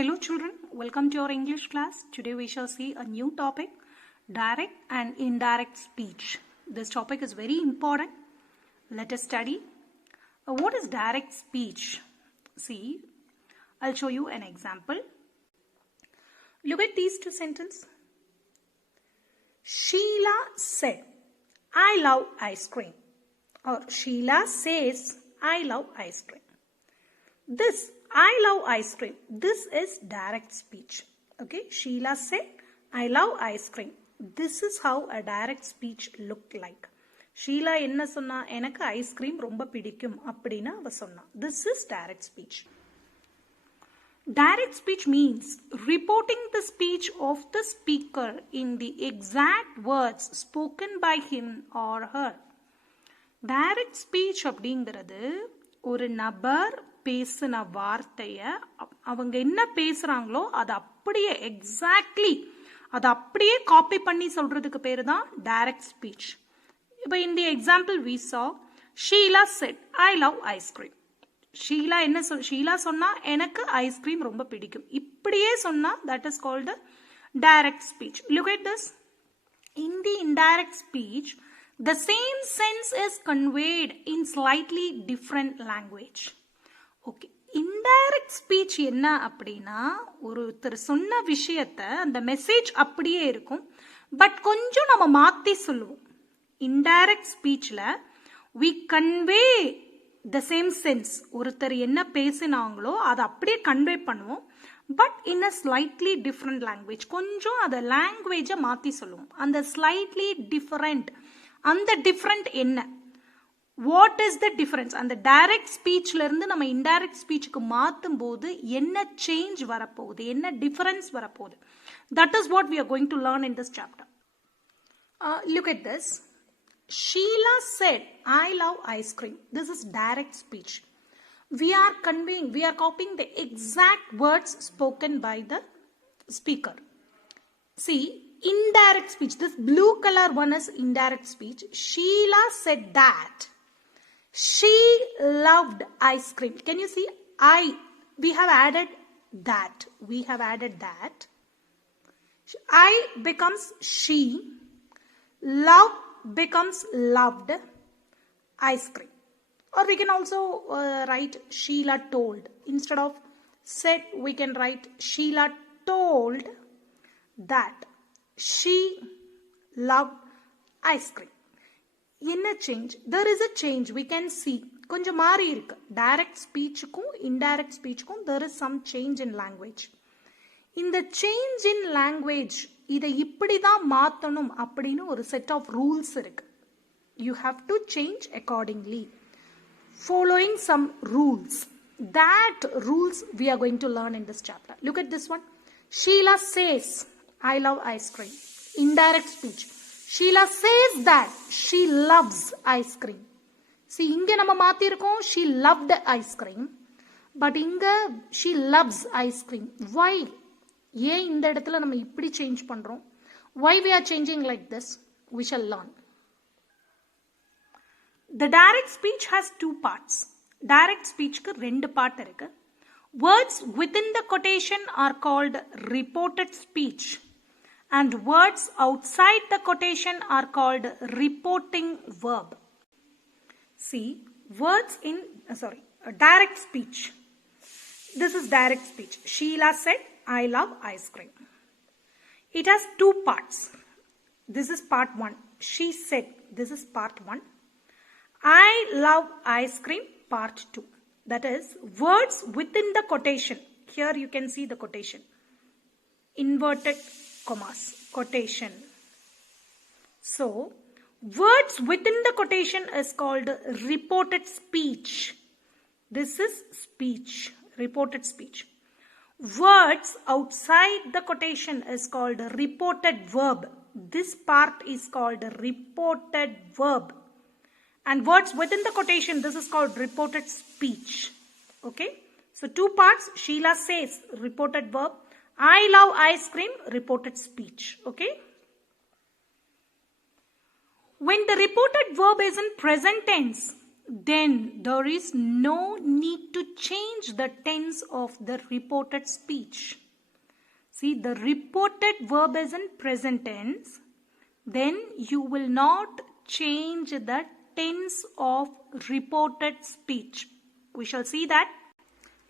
Hello children, welcome to your English class. Today we shall see a new topic, direct and indirect speech. This topic is very important. Let us study. What is direct speech? See, I'll show you an example. Look at these two sentences. Sheila said, I love ice cream. Or Sheila says, I love ice cream. This, I love ice cream. This is direct speech. Okay, Sheila said, I love ice cream. This is how a direct speech looked like. Sheila enna sonna enakku ice cream romba pidikum appadina ava sonna. This is direct speech. Direct speech means reporting the speech of the speaker in the exact words spoken by him or her. Direct speech அப்படிங்கிறது ஒரு நபர் பேசின வார்த்தைய அவங்க என்ன பேசுறாங்களோ அதை அப்படியே exactly அதை அப்படியே காப்பி பண்ணி சொல்றதுக்கு பேரு தான் டைரக்ட் ஸ்பீச். இப்போ இந்த example we saw Sheila said I love ice cream. Sheila சொன்னா எனக்கு ஐஸ்கிரீம் ரொம்ப பிடிக்கும். இப்படியே சொன்னா that is called the direct speech. Look at this. In the indirect speech, the same sense is conveyed in slightly different language. Okay, indirect speech என்ன அப்படின்னா ஒருத்தர் சொன்ன விஷயத்த அந்த மெசேஜ் அப்படியே இருக்கும், பட் கொஞ்சம் நம்ம மாற்றி சொல்லுவோம். இன்டைரக்ட் ஸ்பீச்சில் we convey the same sense. ஒருத்தர் என்ன பேசினாங்களோ அதை அப்படியே கன்வே பண்ணுவோம், but in a slightly different language. கொஞ்சம் அதை லாங்குவேஜை மாற்றி சொல்லுவோம். அந்த ஸ்லைட்லி டிஃப்ரெண்ட், அந்த டிஃப்ரெண்ட் என்ன, வாட் இஸ் த டிஃபரன்ஸ்? அந்த டைரக்ட் ஸ்பீச்ல இருந்து நம்ம இன்டைரக்ட் ஸ்பீச்சுக்கு மாற்றும் போது என்ன சேஞ்ச் வரப்போகுது, என்ன டிஃபரன்ஸ் வரப்போகுது, that is what we are going to learn in this chapter. Look at this. Sheila said, I love ice cream. This is direct speech. We are copying the exact words spoken by the speaker. See, indirect speech. This blue color one is indirect speech. Sheila said that she loved ice cream. Can you see? We have added that. I becomes she. Love becomes loved. Ice cream. Or we can also write Sheila told. Instead of said, we can write Sheila told that she loved ice cream. என்ன change? there is a change we can see. கொஞ்சம் மாறி இருக்கு. Direct ஸ்பீச்சுக்கும் indirect ஸ்பீச்சுக்கும் there is some change in language. இந்த change in language இதை இப்படி தான் மாற்றணும் அப்படின்னு ஒரு செட் ஆஃப் ரூல்ஸ் இருக்கு. You have to change accordingly following some rules. That rules we are going to learn in this chapter. Look at this one. Sheila says, I love ice cream. Indirect speech. Sheila says that she loves ice cream. See, inge nama maathirukom she loved ice cream, but inga she loves ice cream. Why? ஏன் இந்த இடத்துல நம்ம இப்படி change பண்றோம்? Why we are changing like this? We shall learn. The direct speech has two parts. Direct speech க்கு ரெண்டு part இருக்கு. Words within the quotation are called reported speech, and words outside the quotation are called reporting verb. See, words in direct speech. This is direct speech. Sheila said, I love ice cream. It has two parts. This is part 1. She said. This is part 1. I love ice cream, part 2. That is words within the quotation. Here you can see the quotation. Inverted commas. Quotation. So, words within the quotation is called reported speech. This is speech. Reported speech. Words outside the quotation is called reported verb. This part is called reported verb. And words within the quotation, this is called reported speech. Okay? So, two parts. Sheila says, reported verb. I love ice cream, reported speech. Okay? When the reported verb is in present tense, then there is no need to change the tense of the reported speech. See, the reported verb is in present tense. Then you will not change the tense of reported speech. We shall see that.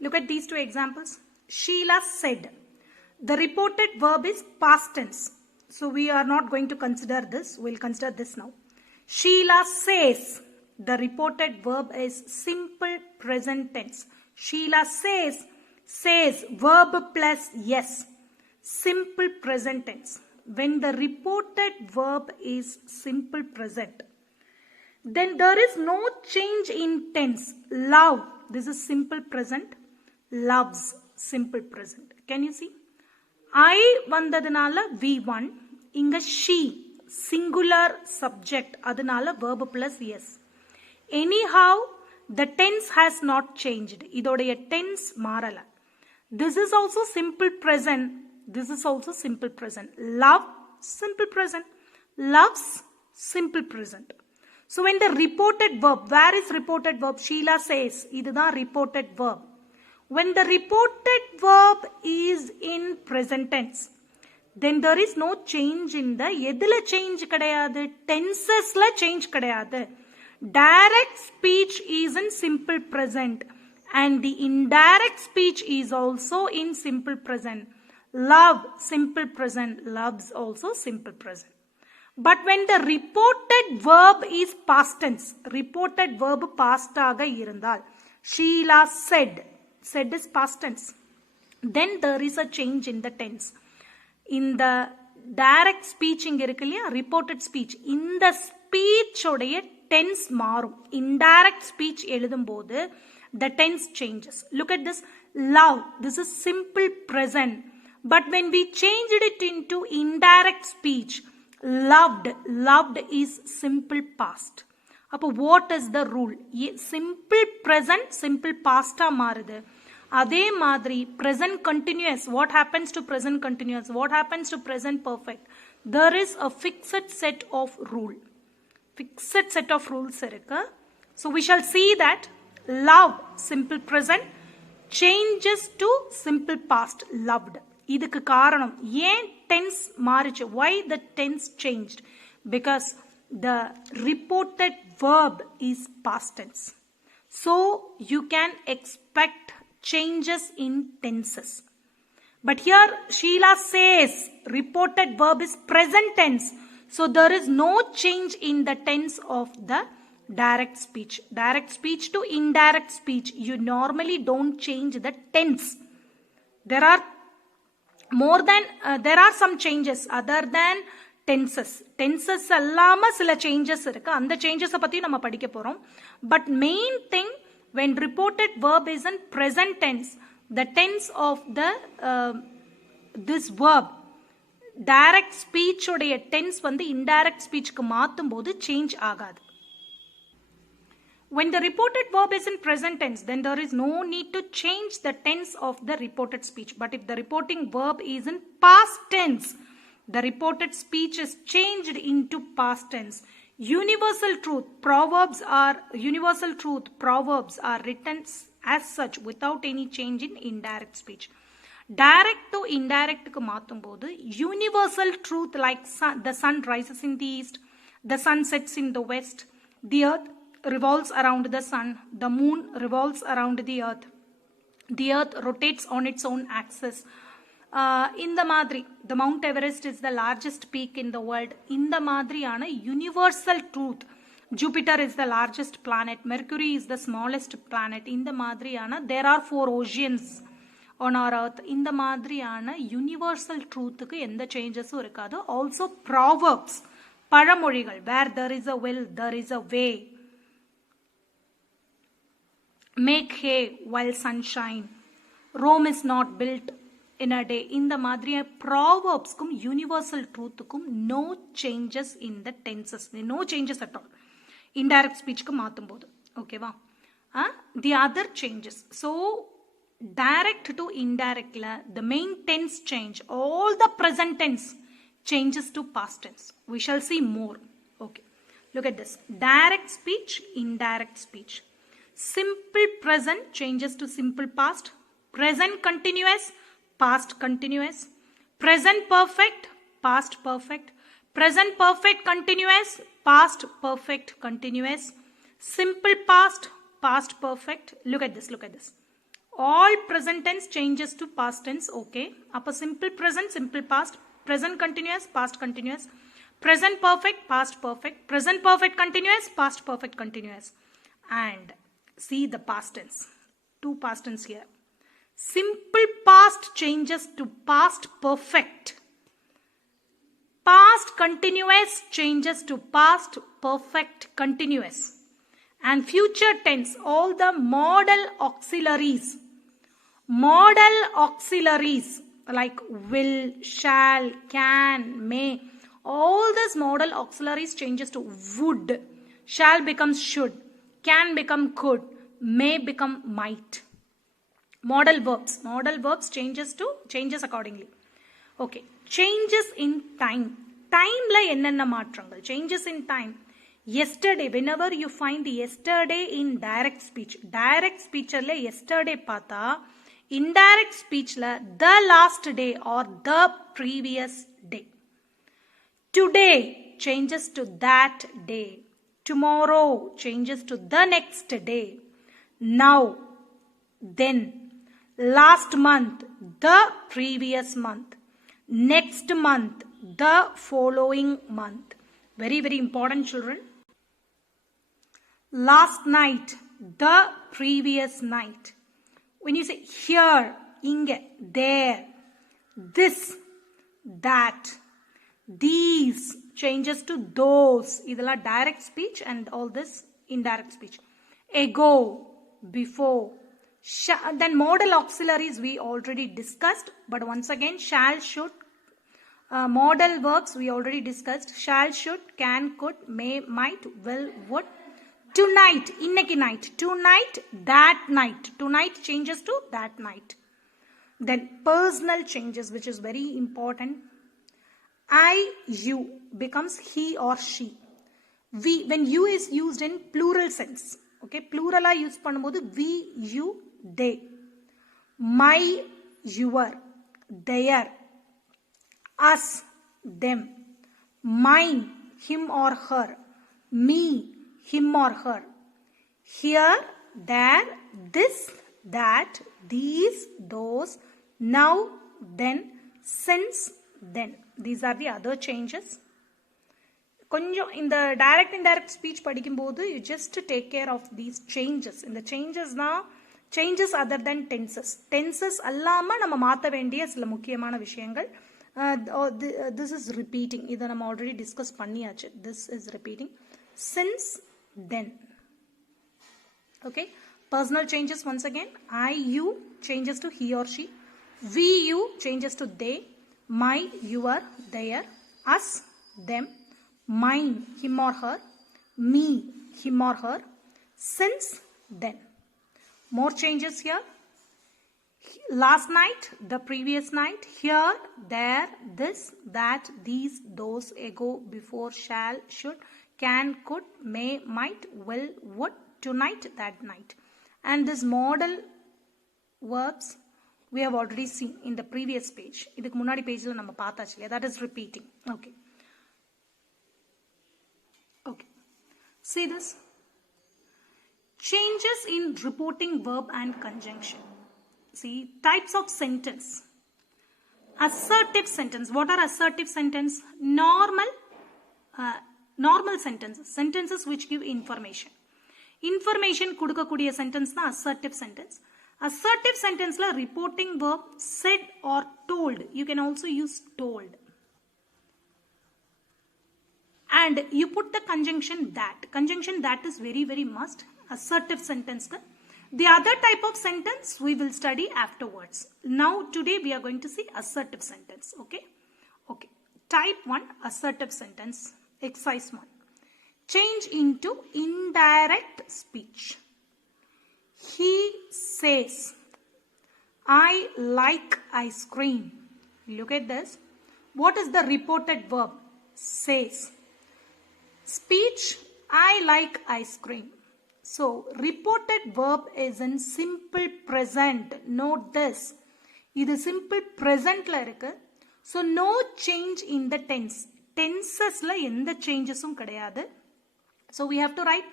Look at these two examples. Sheila said. The reported verb is past tense. So we are not going to consider this. We'll consider this now. Sheila says. The reported verb is simple present tense. Sheila says. Says, verb plus yes. Simple present tense. When the reported verb is simple present, then there is no change in tense. Love, this is simple present. Loves, simple present. Can you see? I vandadunala V1. Inga she, singular subject. Adunala verb plus yes. Anyhow, the tense has not changed. Idodaya tense marala. This is also simple present. This is also simple present. Love, simple present. Loves, simple present. So when the reported verb, where is reported verb? Sheila says. This is the reported verb. When the reported verb is in present tense, then there is no change in the edula change kadayadu, tenses la change kadayadu. Direct speech is in simple present and the indirect speech is also in simple present. Love, simple present. Loves, also simple present. But when the reported verb is past tense, reported verb past aga irundal, Sheila said. Said is past tense. Then there is a change in the tense. In the direct speech, reported speech. In the speech, tense marum. Indirect speech, the tense changes. Look at this. Love. This is simple present. But when we changed it into indirect speech, loved. Loved is simple past. Appo what is the rule? Simple present, simple past marudhu. Adhe madri present continuous. What happens to present continuous? What happens to present perfect? There is a fixed set of rule. Fixed set of rules irukku. So we shall see that love, simple present, changes to simple past, loved. இதுக்கு காரணம் ஏன் tense மாறிச்சு? Why the tense changed? Because the reported verb is past tense. So you can expect changes in tenses. But here Sheila says reported verb is present tense. So there is no change in the tense of the direct speech. Direct speech to indirect speech, you normally don't change the tense. There are some changes other than tenses. Tenses allama sila changes irukku. And the changes pathi nama padikka porom. But main thing, when reported verb is in present tense, the tense of the this verb, direct speech உடைய tense வந்து indirect speech க்கு மாத்தும் போது change ஆகாது. When the reported verb is in present tense, then there is no need to change the tense of the reported speech. But if the reporting verb is in past tense, the reported speech is changed into past tense. Universal truth, proverbs are written as such without any change in indirect speech. Direct to indirect ku maathum bodu, universal truth like the sun rises in the east, the sun sets in the west, the earth revolves around the sun, the moon revolves around the earth rotates on its own axis. In the madri, the Mount Everest is the largest peak in the world. In the madriyana universal truth, Jupiter is the largest planet, Mercury is the smallest planet. In the madriyana there are 4 oceans on our earth. In the madriyana universal truth ku endha changes irukadu. Also proverbs, paramozhigal, where there is a will, there is a way. Make hay while sunshine. Rome is not built in a day. In the madriya proverbs kum universal truth kum no changes in the tenses. No changes at all. Indirect speech ku maathum bodu. Okay va? The other changes. So direct to indirect la the main tense change. All the present tense changes to past tense. We shall see more. Okay. Look at this. Direct speech, indirect speech. Simple present changes to simple past. Present continuous, past continuous. Present perfect, past perfect. Present perfect continuous, past perfect continuous. Simple past, past perfect. Look at this, look at this. All present tense changes to past tense, okay. Upper simple present, simple past. Present continuous, past continuous. Present perfect, past perfect. Present perfect continuous, past perfect continuous. And see the past tense. Two past tense here. Simple past changes to past perfect. Past continuous changes to past perfect continuous. And future tense, all the modal auxiliaries. Modal auxiliaries like will, shall, can, may. All these modal auxiliaries changes to would. Shall becomes should. Can become could. May become might. Modal verbs changes accordingly. Okay. Changes in time. Time la என்னென்ன மாற்றங்கள்? Changes in time. Yesterday, whenever you find yesterday in direct speech la yesterday பார்த்தா indirect speech la the last day or the previous day. Today changes to that day. Tomorrow changes to the next day. Now, then, last month, the previous month. Next month, the following month. Very, very important, children. Last night, the previous night. When you say here, inge, there, this, that, these, changes to those. Idala direct speech and all this indirect speech. Ago, before. Then modal auxiliaries we already discussed. But once again, shall, should. Modal verbs we already discussed. Shall, should, can, could, may, might, will, would. Tonight, inneki night. Tonight, that night. Tonight changes to that night. Then personal changes, which is very important. I, you becomes he or she. We, when you is used in plural sense. Okay, plural use பண்ணும்போது we, you, they. My, your, their. Us, them. Mine, him or her. Me, him or her. Here, there, this, that, these, those, now, then, since, then. These are the other changes. கொஞ்சம் இந்த direct indirect speech படிக்கும்போது you just take care of these changes. இந்த சேஞ்சஸ்னா changes other தென் tenses அல்லாமல் நம்ம மாற்ற வேண்டிய சில முக்கியமான விஷயங்கள். This is repeating. இதை நம்ம ஆல்ரெடி டிஸ்கஸ் பண்ணியாச்சு. This is repeating. Since, then. Okay. Personal changes once again. I, you changes to he or she. We, you changes to they. My, your, their. Us, them. Mine, him or her. Me, him or her. Since, then. More changes here. Last night, the previous night. Here, there, this, that, these, those, ago, before, shall, should, can, could, may, might, will, would. Tonight, that night. And this modal verbs we have already seen in the previous page. இதுக்கு முன்னாடி பேஜ்ல நம்ம பார்த்தாச்சு. That is repeating. Okay. Okay. See this. Changes in reporting verb and conjunction. See, types of sentence. Assertive sentence. What are assertive sentence? Normal sentences. Sentences which give information. Information கொடுக்கக்கூடிய sentence தான் assertive sentence. Assertive sentence la reporting verb said or told. You can also use told. And you put the conjunction that. Conjunction that is very, very must. Assertive sentence. The other type of sentence we will study afterwards. Now today we are going to see assertive sentence. Okay. Okay. Type 1 assertive sentence. Exercise 1. Change into indirect speech. He says, I like ice cream. Look at this. What is the reported verb? Says. Speech, I like ice cream. So, reported verb is in simple present. Note this. இது simple presentல இருக்கு. So, no change in the tense. Tensesல எந்த changesum கிடையாது. So, we have to write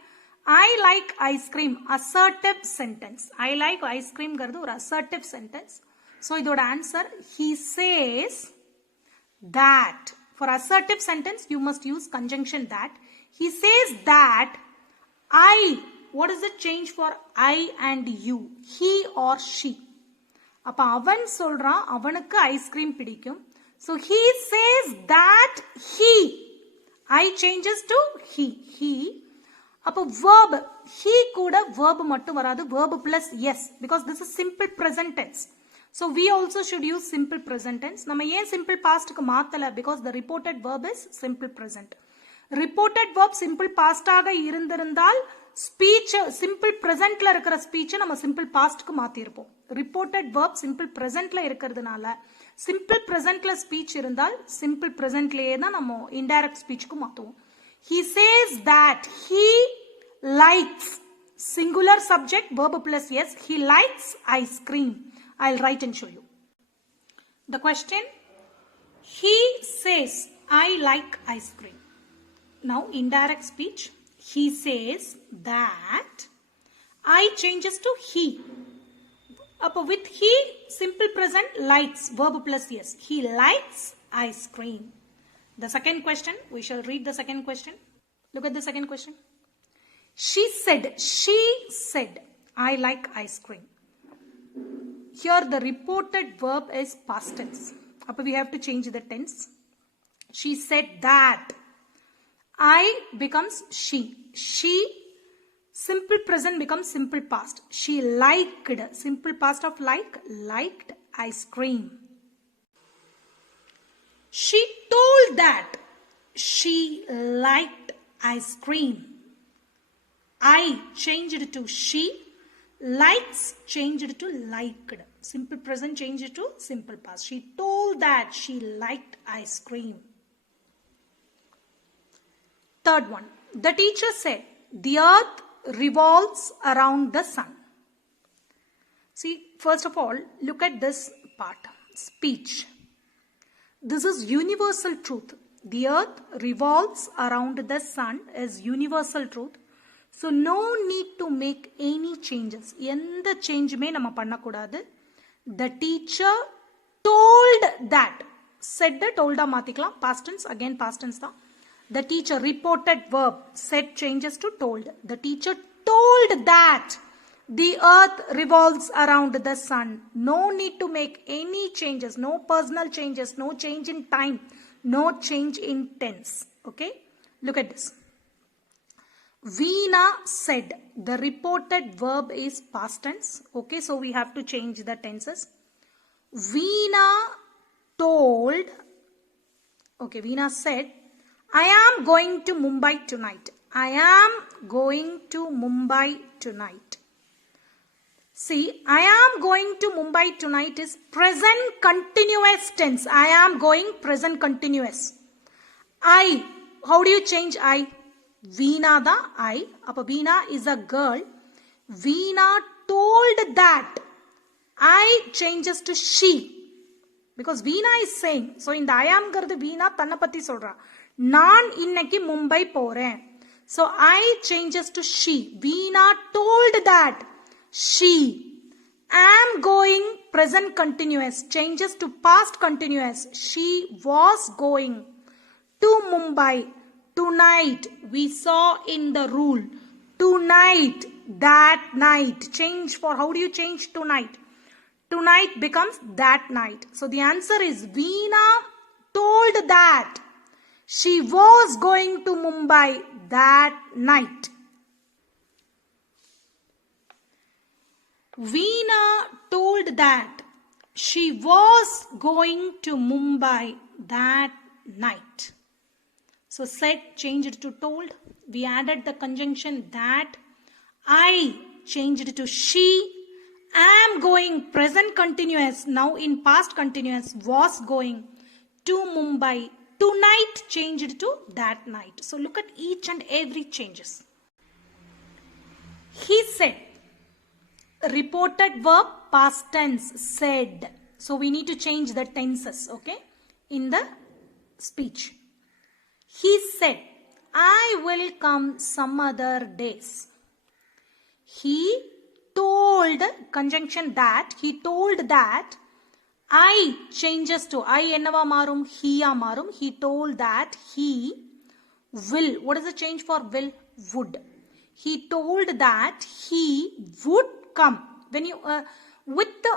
I like ice cream. Assertive sentence. I like ice cream ங்கிறது ஒரு assertive sentence. So, இதோட answer, he says that. For assertive sentence, you must use conjunction that. He says that I. What is the change for I and you? He or she. அப்ப அவன் சொல்றான் அவனுக்கு ice cream பிடிக்கும். So he says that he. I changes to he. He. அப்ப verb. He கூட verb மட்டும் வராது. Verb plus yes. Because this is simple present tense. So we also should use simple present tense. நம்ம ஏன் simple past க்கு மாத்தல? Because the reported verb is simple present. Reported verb simple past ஆக இருந்திருந்தால் speech simple presentல இருக்கிற speech நம்ம simple past க்கு மாத்தி இருப்போம். Reported verb simple presentல இருக்கிறதுனால simple presentல speech இருந்தால் simple presentலயே தான் நம்ம indirect speech க்கு மாத்துவோம். He says that he likes singular subject verb plus yes. He likes ice cream. I'll write and show you. The question, he says, I like ice cream. Now, indirect speech, he says that I changes to he. With he, simple present, likes, verb plus yes. He likes ice cream. The second question, we shall read the second question. Look at the second question. She said, I like ice cream. Here the reported verb is past tense. Appa we have to change the tense. She said that. I becomes she. She, simple present becomes simple past. She liked, simple past of liked ice cream. She told that she liked ice cream. I changed to she. Likes changed to liked. Simple present changed to simple past. She told that she liked ice cream. Third one. The teacher said, the earth revolves around the sun. See, first of all, look at this part. Speech. This is universal truth. The earth revolves around the sun is universal truth. So, no need to make any changes. எந்த சேஞ்சுமே நம்ம பண்ணக்கூடாது. The teacher told that. Said told மாத்திக்கலாம். Past tense, again past tense தான். The teacher reported verb. Said changes to told. The teacher told that the earth revolves around the sun. No need to make any changes. No personal changes. No change in time. No change in tense. Okay? Look at this. Veena said. The reported verb is past tense. Okay, so we have to change the tenses. Veena told. Okay, Veena said, I am going to Mumbai tonight. I am going to Mumbai tonight. See, I am going to Mumbai tonight is present continuous tense. I am going present continuous. I. How do you change I? Veena da I. Appa Veena is a girl. Veena told that I changes to she. Because Veena is saying. So in the I am gardu Veena thanna patti solra. Naan innaki Mumbai poren. So I changes to she. Veena told that she. Am going present continuous. Changes to past continuous. She was going to Mumbai. Tonight, we saw in the rule. Tonight, that night. Change for, how do you change tonight? Tonight becomes that night. So the answer is Veena told that she was going to Mumbai that night. Veena told that she was going to Mumbai that night. So said changed to told. We added the conjunction that. I changed to she. Am going present continuous. Now in past continuous was going to Mumbai tonight changed to that night. So look at each and every changes. He said. Reported verb past tense, said. So we need to change the tenses, okay, in the speech. He said, I will come some other days. He told, conjunction that, he told that, I changes to, I ennava marum, he a marum. He told that he will. What is the change for will? Would. He told that he would come. When you with the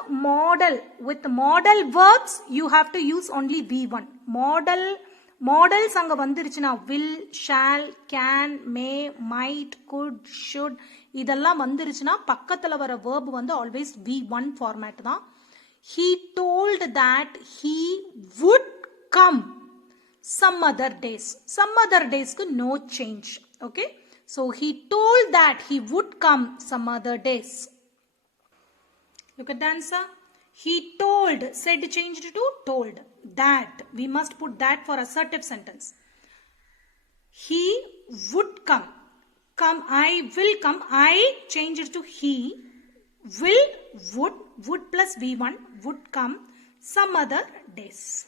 modal verbs you have to use only V1. Modals anga vandiruchina will, shall, can, may, might, could, should idella vandiruchina pakkathula vara verb vandu always V1 format da. He told that he would come some other days. Some other days ku no change. Okay. So he told that he would come some other days. Look at the answer. He told, said changed to told. That. We must put that for assertive sentence. He would come. Come, I will come. I changed to he. Will, would plus V1, would come some other days.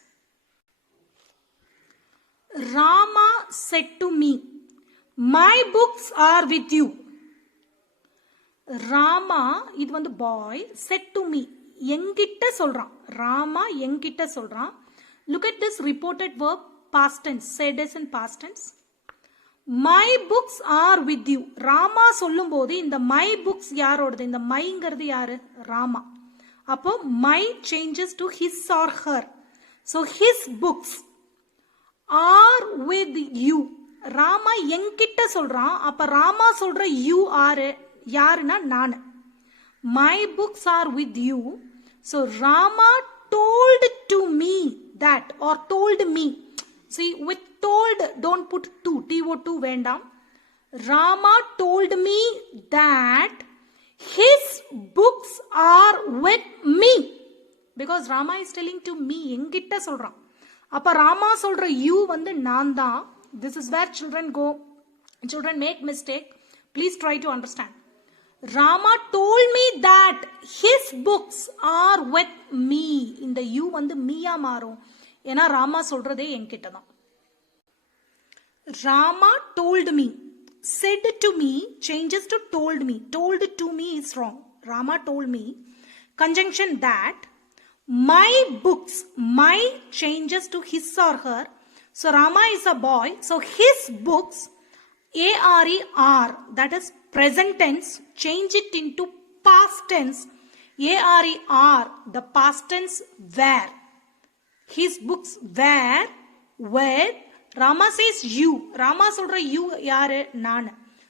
Rama said to me, my books are with you. Rama, இது வந்து boy, said to me. எங்கிட்ட சொல்றான். Rama எங்கிட்ட சொல்றான். Look at this reported verb, past tense. Said is in past tense. My books are with you. Rama சொல்லும் போது இந்த my books யாரோடது? இந்த myங்கிறது யாரு? Rama. அப்போ my changes to his or her. So his books are with you. Rama எங்கிட்ட சொல்றான். அப்ப Rama சொல்ற you ஆறு? யாருன்னா நான். My books are with you. So Rama told to me that, or told me. See, with told don't put to, to வேண்டாம். Rama told me that his books are with me. Because Rama is telling to me, எங்கிட்ட சொல்றான். அப்ப Rama சொல்ற you வந்து நான் தான். This is where children make mistake. Please try to understand. Rama told me that his books are with me. இந்த you வந்து மீயா மாறும். ஏன்னா Rama சொல்றதே என்கிட்ட தான். Rama told me. Said to me changes to told me. Told to me is wrong. Rama told me. Conjunction that. My books. My changes to his or her. So Rama is a boy. So his books. A-R-E-R. That is present tense. Change it into past tense. A-R-E-R. The past tense were. His books were with. Rama says you. Rama சொல்ற you யாரு? நான்.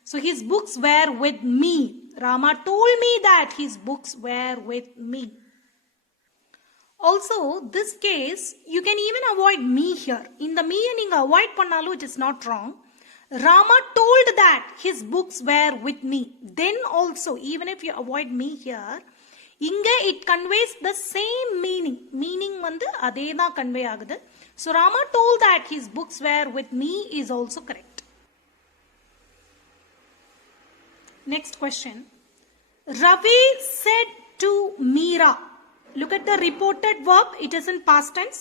So his books were with me. Rama told me that his books were with me. Also, this case, you can even avoid me here. In the me நீங்க avoid பண்ணாலும் it is not wrong. Rama told that his books were with me. Then also, even if you avoid me here, இங்க it conveys the same meaning. Meaning வந்து அதே தான் convey ஆகுது. So Rama told that his books were with me is also correct. Next question. Ravi said to Meera. Look at the reported verb. It is in past tense.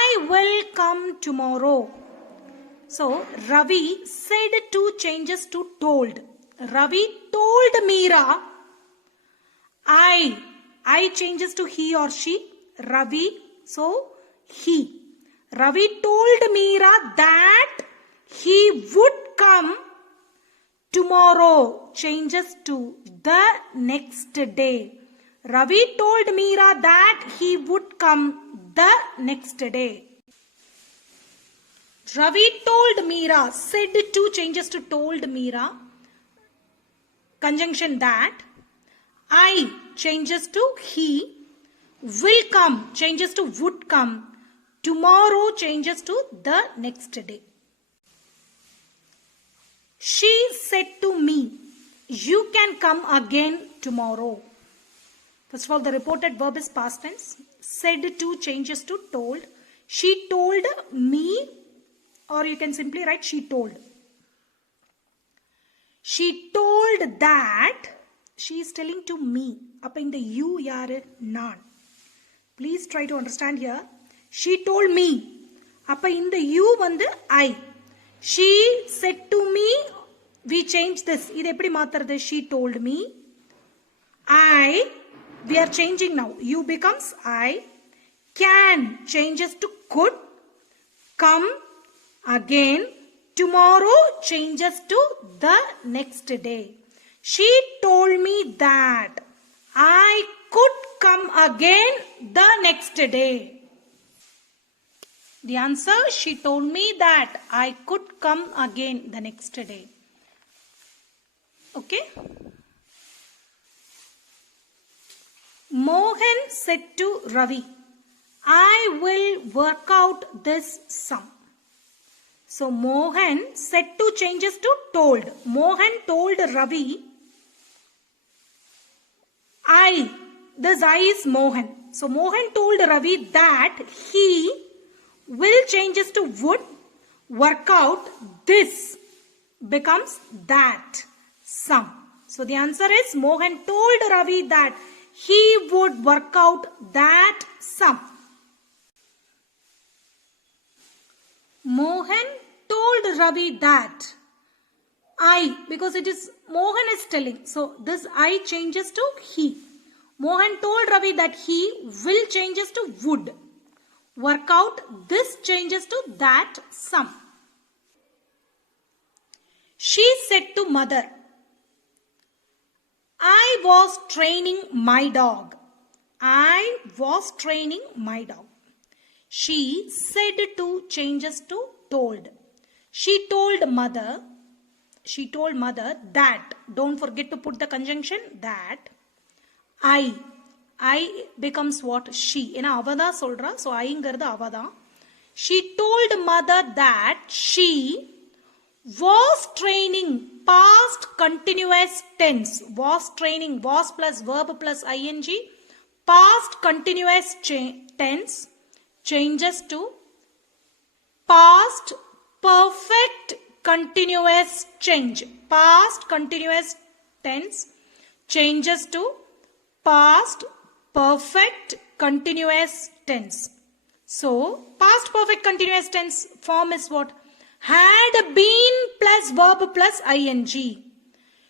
I will come tomorrow. So Ravi said to changes to told. Ravi told Meera. I changes to he or she. Ravi. So he. Ravi told Meera that he would come tomorrow. Changes to the next day. Ravi told Meera that he would come the next day. Ravi told Meera. Said to changes to told Meera. Conjunction that. I changes to he. Will come changes to would come. Tomorrow changes to the next day. She said to me, you can come again tomorrow. First of all, the reported verb is past tense. Said to changes to told. She told me, or you can simply write she told. She told that, she is telling to me. Appa in the you yaru? Naan. Please try to understand here. She told me. Appa in the you vandu I. She said to me, we change this. Idu eppadi maatradhu? She told me. I, we are changing now. You becomes I. Can changes to could. Come again. Tomorrow changes to the next day. She told me that I could come again the next day. The answer, she told me that I could come again the next day. Okay. Mohan said to Ravi, I will work out this sum. So Mohan said to changes to told. Mohan told Ravi, I, this I is Mohan. So Mohan told Ravi that he will changes to would work out this becomes that sum. So the answer is Mohan told Ravi that he would work out that sum. Mohan told Ravi that I, because it is Mohan is telling. So this I changes to he. Mohan told Ravi that he will changes to would. Work out this changes to that sum. She said to mother, I was training my dog. I was training my dog. She said to changes to told. She told mother that, don't forget to put the conjunction that. I becomes what? She. Ena avada solra, so I ingarda avada. She told mother that she was training past continuous tense. Was training, was plus verb plus ing. Past continuous tense changes to past perfect continuous change. Past continuous tense changes to past perfect continuous tense. So, past perfect continuous tense form is what? Had been plus verb plus ing.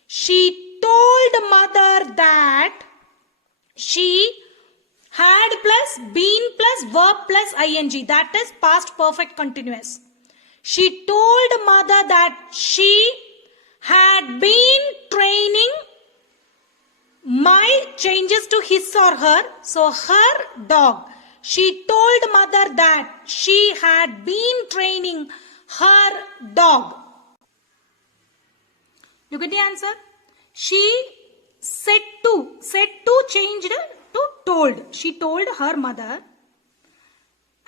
She told mother that she had plus been plus verb plus ing. That is past perfect continuous. She told mother that she had been training my changes to his or her. So her dog. She told mother that she had been training her dog. Look at the answer. She said to changed to told. She told her mother.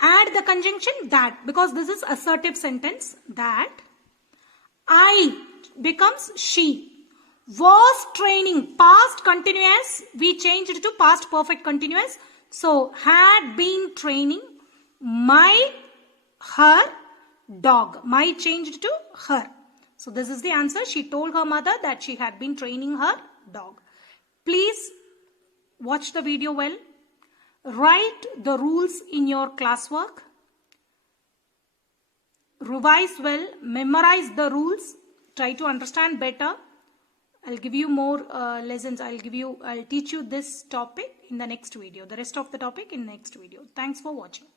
Add the conjunction that, because this is assertive sentence, that. I becomes she. Was training, past continuous, we changed to past perfect continuous. So, had been training her dog. My changed to her. So, this is the answer. She told her mother that she had been training her dog. Please watch the video well. Write the rules in your classwork. Revise well. Memorize the rules. Try to understand better. I'll give you more lessons. I'll teach you this topic in the next video. The rest of the topic in next video. Thanks for watching.